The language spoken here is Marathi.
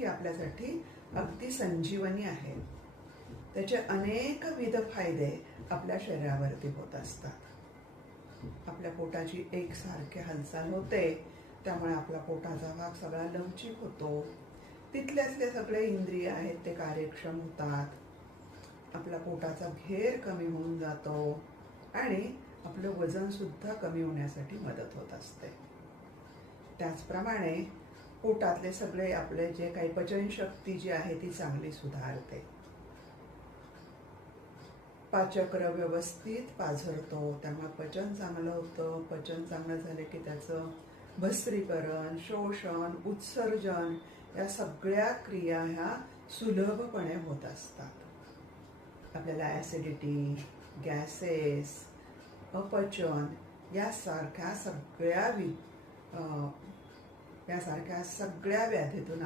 ही आपल्यासाठी अगदी संजीवनी आहे. त्याचे अनेकविध फायदे आपल्या शरीरावरती होत असतात. आपल्या पोटाची एकसारखी हालचाल होते, त्यामुळे आपला पोटाचा भाग सगळा लवचिक होतो. तिथले सगळे इंद्रिय आहेत ते कार्यक्षम होतात. आपला पोटाचा घेर कमी होऊन जातो आणि आपलं वजन सुद्धा कमी होण्यासाठी मदत होत असते. त्याचप्रमाणे पोटातले सगळे आपले जे काही पचनशक्ती जी आहे ती चांगली सुधारते. पाचक्र व्यवस्थित पाझरतो, त्यामुळे पचन चांगलं होतं. पचन चांगलं झाले की त्याचं भस्त्रीकरण, शोषण, उत्सर्जन या सगळ्या क्रिया ह्या सुलभपणे होत असतात. आपल्याला ॲसिडिटी, गॅसेस, अपचन यासारख्या सगळ्या व्याधीतून